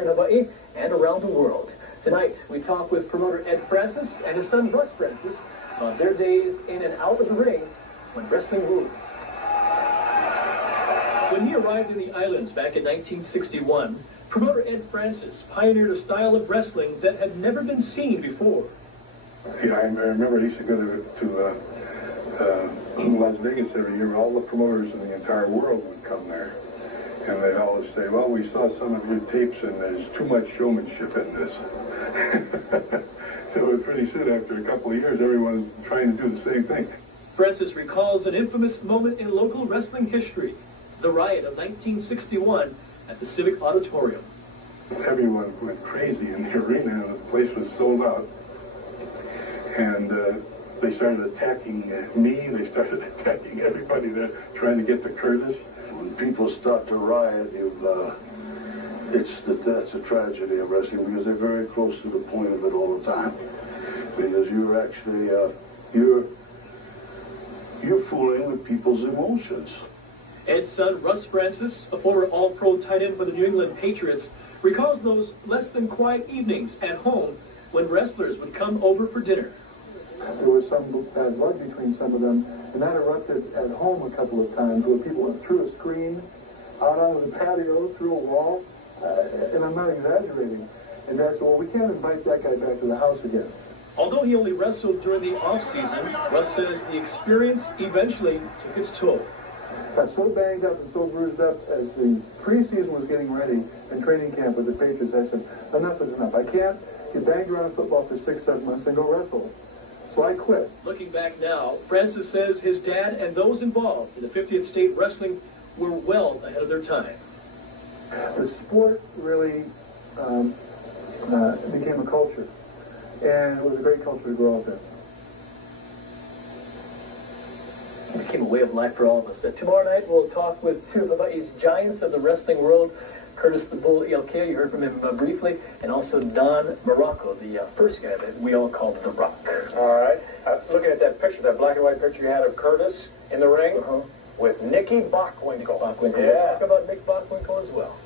in Hawaii and around the world. Tonight, we talk with promoter Ed Francis and his son Russ Francis about their days in and out of the ring when wrestling ruled. When he arrived in the islands back in 1961, promoter Ed Francis pioneered a style of wrestling that had never been seen before. Yeah, I remember I used to go to Las Vegas every year. All the promoters in the entire world would come there. And they'd always say, well, we saw some of your tapes and there's too much showmanship in this. So pretty soon, after a couple of years, everyone was trying to do the same thing. Francis recalls an infamous moment in local wrestling history, the riot of 1961 at the Civic Auditorium. Everyone went crazy in the arena and the place was sold out. And they started attacking me, they started attacking everybody there, trying to get to Curtis. When people start to riot, that's a tragedy of wrestling because they're very close to the point of it all the time. Because you're actually you're fooling with people's emotions. Ed's son, Russ Francis, a former All-Pro tight end for the New England Patriots, recalls those less than quiet evenings at home when wrestlers would come over for dinner. There was some bad blood between some of them, and that erupted at home a couple of times where people went through a screen, out onto the patio, through a wall, and I'm not exaggerating. And Dad said, well, we can't invite that guy back to the house again. Although he only wrestled during the off-season, Russ says the experience eventually took its toll. Got so banged up and so bruised up as the preseason was getting ready in training camp with the Patriots, I said, enough is enough. I can't get banged around in football for 6-7 months and go wrestle. So I quit. Looking back now, Francis says his dad and those involved in the 50th State Wrestling were well ahead of their time. The sport really became a culture, and it was a great culture to grow up in. It became a way of life for all of us. Tomorrow night, we'll talk with two of Hawaii's giants of the wrestling world, Curtis the Bull Iaukea, you heard from him briefly, and also Don Muraco, the first guy that we all called The Rock. All right. Looking at that picture, that black and white picture you had of Curtis in the ring with Nicky Bockwinkel. Bockwinkel. Yeah. We'll talk about Nick Bockwinkel as well.